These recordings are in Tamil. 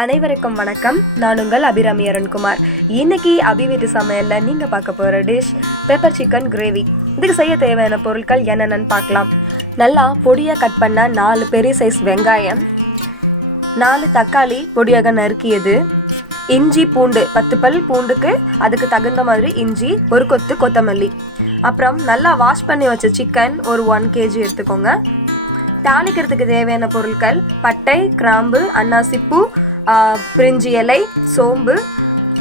அனைவருக்கும் வணக்கம். நான் உங்கள் அபிராமி அருண்குமார். இன்னைக்கு அபி வீட்டு சமையலில் நீங்கள் பார்க்க போகிற டிஷ் பெப்பர் சிக்கன் கிரேவி. இதுக்கு செய்ய தேவையான பொருட்கள் என்னென்னு பார்க்கலாம். நல்லா பொடியாக கட் பண்ண 4 பெரிய சைஸ் வெங்காயம், 4 தக்காளி பொடியாக நறுக்கியது, இஞ்சி பூண்டு 10 பல் பூண்டுக்கு அதுக்கு தகுந்த மாதிரி இஞ்சி, ஒரு கொத்து கொத்தமல்லி, அப்புறம் நல்லா வாஷ் பண்ணி வச்ச சிக்கன் ஒரு 1 kg எடுத்துக்கோங்க. தாளிக்கிறதுக்கு தேவையான பொருட்கள் பட்டை, கிராம்பு, அன்னாசிப்பூ, பிரிஞ்சி இலை, சோம்பு,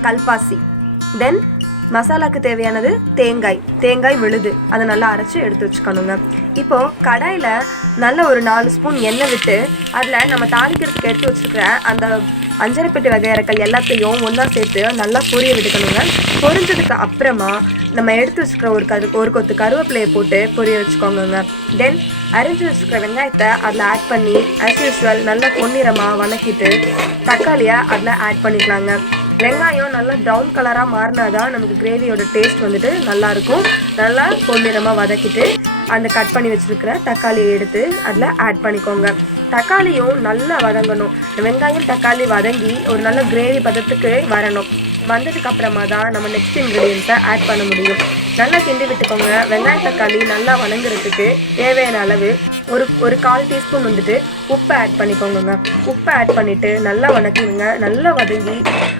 கல்பாசி. தென் மசாலாவுக்கு தேவையானது தேங்காய் விழுது, அதை நல்லா அரைச்சி எடுத்து வச்சுக்கணுங்க. இப்போது கடாயில் நல்ல ஒரு 4 ஸ்பூன் எண்ணெய் விட்டு அதில் நம்ம தாளிக்கிறதுக்கு எடுத்து வச்சுருக்கிற அந்த அஞ்சரைப்பெட்டி வகையறக்கள் எல்லாத்தையும் ஒன்றா சேர்த்து நல்லா பொரிய விட்டுக்கணுங்க. பொரிஞ்சதுக்கு அப்புறமா நம்ம எடுத்து வச்சுக்கிற ஒரு கொத்து கருவேப்பிலையை போட்டு பொரிய வச்சுக்கோங்க. தென் அரைச்சி வச்சுக்கிற வெங்காயத்தை அதில் ஆட் பண்ணி ஆஸ் யூஸ்வல் நல்லா பொன்னிறமாக வதக்கிட்டு தக்காளியை அதில் ஆட் பண்ணிக்கலாங்க. வெங்காயம் நல்லா ப்ரௌன் கலராக மாறினாதான் நமக்கு கிரேவியோட டேஸ்ட் வந்துட்டு நல்லாயிருக்கும். நல்லா பொன்னிறமாக வதக்கிட்டு அந்த கட் பண்ணி வச்சுருக்கிற தக்காளியை எடுத்து அதில் ஆட் பண்ணிக்கோங்க. தக்காளியும் நல்லா வதங்கணும். வெங்காயம் தக்காளி வதங்கி ஒரு நல்ல கிரேவி பதத்துக்கு வரணும். வந்ததுக்கு அப்புறமா தான் நம்ம நெக்ஸ்ட் இன்க்ரீடியன்ஸை ஆட் பண்ண முடியும். நல்லா கிண்டி விட்டுக்கோங்க. வெங்காயம் தக்காளி நல்லா வதங்குறதுக்கு தேவையான அளவு ஒரு 1/4 டீஸ்பூன் வந்துட்டு உப்பை ஆட் பண்ணிக்கோங்க. உப்பை ஆட் பண்ணிவிட்டு நல்லா வதக்கிடுங்க. நல்லா வதங்கி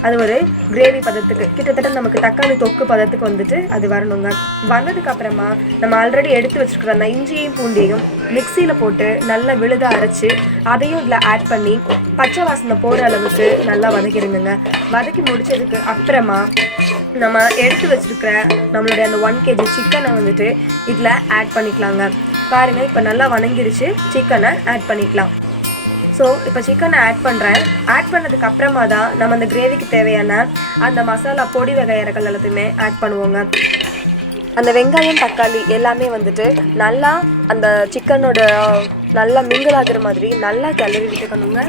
அது ஒரு கிரேவி பதத்துக்கு கிட்டத்தட்ட நமக்கு தக்காளி தொக்கு பதத்துக்கு வந்துட்டு அது வரணுங்க. வந்ததுக்கு அப்புறமா நம்ம ஆல்ரெடி எடுத்து வச்சுருக்கிற அந்த இஞ்சியையும் பூண்டையும் மிக்சியில் போட்டு நல்லா விழுத அரைச்சி அதையும் இதில் ஆட் பண்ணி பச்சை வாசனை போகிற அளவுக்கு நல்லா வதக்கிடுங்க. வதக்கி முடிச்சதுக்கு அப்புறமா நம்ம எடுத்து வச்சுருக்கிற நம்மளுடைய அந்த 1 kg சிக்கனை வந்துட்டு இதில் ஆட் பண்ணிக்கலாங்க. பாருங்கள், இப்போ நல்லா வதங்கிடுச்சு. சிக்கனை ஆட் பண்ணிக்கலாம். ஸோ இப்போ சிக்கனை ஆட் பண்ணுறேன். ஆட் பண்ணதுக்கு அப்புறமா தான் நம்ம அந்த கிரேவிக்கு தேவையான அந்த மசாலா பொடி வகையறக்கள் எல்லாத்தையுமே ஆட் பண்ணுவோங்க. அந்த வெங்காயம் தக்காளி எல்லாமே வந்துட்டு நல்லா அந்த சிக்கனோட நல்லா மிங்கிள் ஆகிற மாதிரி நல்லா கிளறி விட்டுக்கணுங்க.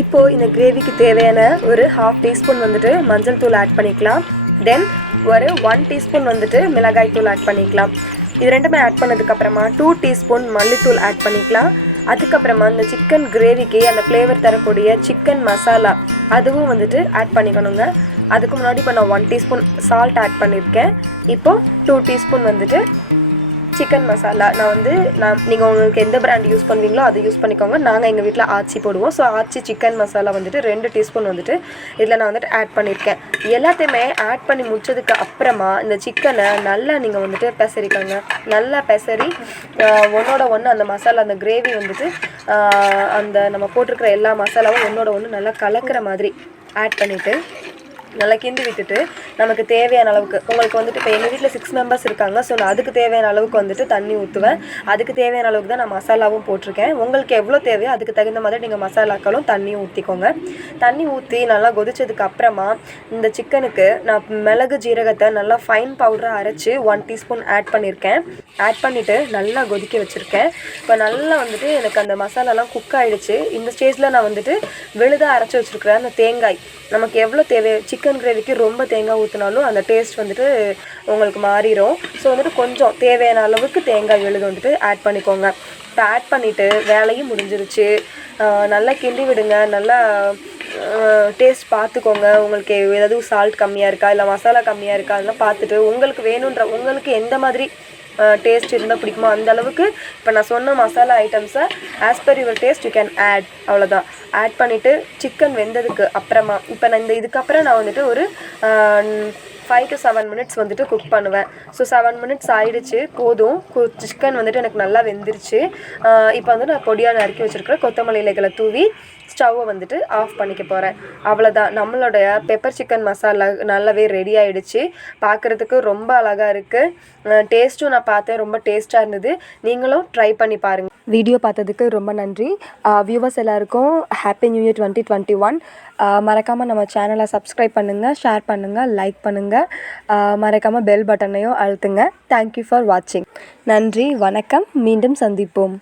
இப்போது இந்த கிரேவிக்கு தேவையான ஒரு 1/2 டீஸ்பூன் வந்துட்டு மஞ்சள் தூள் ஆட் பண்ணிக்கலாம். தென் ஒரு 1 டீஸ்பூன் வந்துட்டு மிளகாய் தூள் ஆட் பண்ணிக்கலாம். இது ரெண்டுமே ஆட் பண்ணதுக்கப்புறமா 2 டீஸ்பூன் மல்லித்தூள் ஆட் பண்ணிக்கலாம். அதுக்கப்புறமா இந்த சிக்கன் கிரேவிக்கு அந்த ஃப்ளேவர் தரக்கூடிய சிக்கன் மசாலா அதுவும் வந்துட்டு ஆட் பண்ணிக்கணுங்க. அதுக்கு முன்னாடி இப்போ நான் 1 டீஸ்பூன் சால்ட் ஆட் பண்ணியிருக்கேன். இப்போது 2 டீஸ்பூன் வந்துட்டு சிக்கன் மசாலா நீங்கள் உங்களுக்கு எந்த பிராண்ட் யூஸ் பண்ணுவீங்களோ அதை யூஸ் பண்ணிக்கோங்க. நாங்கள் எங்கள் வீட்டில் ஆச்சி போடுவோம். ஸோ ஆச்சி சிக்கன் மசாலா வந்துட்டு 2 டீஸ்பூன் வந்துட்டு இதில் நான் வந்துட்டு ஆட் பண்ணியிருக்கேன். எல்லாத்தையுமே ஆட் பண்ணி முடிச்சதுக்கு அப்புறமா இந்த சிக்கனை நல்லா நீங்கள் வந்துட்டு பெசரிக்கோங்க. நல்லா பெசரி ஒன்றோட ஒன்று அந்த மசாலா அந்த கிரேவி வந்துட்டு அந்த நம்ம போட்டிருக்கிற எல்லா மசாலாவும் ஒன்றோட ஒன்று நல்லா கலக்கிற மாதிரி ஆட் பண்ணிவிட்டு நல்லா கிண்டி விட்டுட்டு நமக்கு தேவையான அளவுக்கு உங்களுக்கு வந்துட்டு இப்போ எங்கள் வீட்டில் 6 மெம்பர்ஸ் இருக்காங்க. ஸோ நான் அதுக்கு தேவையான அளவுக்கு வந்துட்டு தண்ணி ஊற்றுவேன். அதுக்கு தேவையான அளவுக்கு தான் நான் மசாலாவும் போட்டிருக்கேன். உங்களுக்கு எவ்வளோ தேவையோ அதுக்கு தகுந்த மாதிரி நீங்கள் மசாலாக்களும் தண்ணியும் ஊற்றிக்கோங்க. தண்ணி ஊற்றி நல்லா கொதிச்சதுக்கு அப்புறமா இந்த சிக்கனுக்கு நான் மிளகு ஜீரகத்தை நல்லா ஃபைன் பவுடராக அரைச்சி 1 டீஸ்பூன் ஆட் பண்ணியிருக்கேன். ஆட் பண்ணிவிட்டு நல்லா கொதிக்க வச்சுருக்கேன். இப்போ நல்லா வந்துட்டு எனக்கு அந்த மசாலாலாம் குக் ஆகிடுச்சு. இந்த ஸ்டேஜில் நான் வந்துட்டு விழுதாக அரைச்சி வச்சுருக்கிறேன் அந்த தேங்காய் நமக்கு எவ்வளோ தேவையோ சிக்கன் கிரேவிக்கு ரொம்ப தேங்காய் ஊற்றினாலும் அந்த டேஸ்ட் வந்துட்டு உங்களுக்கு மாறிடும். ஸோ வந்துட்டு கொஞ்சம் தேவையான அளவுக்கு தேங்காய் விழுது வந்துட்டு ஆட் பண்ணிக்கோங்க. இப்போ ஆட் பண்ணிவிட்டு வேலையும் முடிஞ்சிருச்சு. நல்லா கிண்டி விடுங்க. நல்லா டேஸ்ட் பார்த்துக்கோங்க. உங்களுக்கு ஏதாவது சால்ட் கம்மியாக இருக்கா இல்லை மசாலா கம்மியாக இருக்கா அதெல்லாம் பார்த்துட்டு உங்களுக்கு எந்த மாதிரி டேஸ்ட் இருந்தால் பிடிக்குமோ அந்த அளவுக்கு இப்போ நான் சொன்ன மசாலா ஐட்டம்ஸை as per your taste you can add. அவ்வளோதான். ஆட் பண்ணிவிட்டு சிக்கன் வெந்ததுக்கு அப்புறமா இப்போ நான் இதுக்கப்புறம் நான் வந்துட்டு ஒரு 5 to 7 மினிட்ஸ் வந்துட்டு குக் பண்ணுவேன். ஸோ 7 மினிட்ஸ் ஆகிடுச்சு, போதும். சிக்கன் வந்துட்டு எனக்கு நல்லா வெந்துருச்சு. இப்போ வந்து நான் பொடியாக நறுக்கி வச்சுருக்கிற கொத்தமல்லி இலைகளை தூவி ஸ்டவ்வை வந்துட்டு ஆஃப் பண்ணிக்க போகிறேன். அவ்வளோதான். நம்மளுடைய பெப்பர் சிக்கன் மசாலா நல்லாவே ரெடி ஆகிடுச்சு. பார்க்குறதுக்கு ரொம்ப அழகாக இருக்குது. டேஸ்ட்டும் நான் பார்த்தேன், ரொம்ப டேஸ்ட்டாக இருந்தது. நீங்களும் ட்ரை பண்ணி பாருங்கள். வீடியோ பார்த்ததுக்கு ரொம்ப நன்றி. வியூவர்ஸ் எல்லாருக்கும் ஹாப்பி நியூ இயர் 2021. மறக்காமல் நம்ம சேனலை சப்ஸ்கிரைப் பண்ணுங்கள், ஷேர் பண்ணுங்கள், லைக் பண்ணுங்கள். மறக்காமல் பெல் பட்டனையும் அழுத்துங்க. தேங்க்யூ ஃபார் வாட்சிங். நன்றி, வணக்கம். மீண்டும் சந்திப்போம்.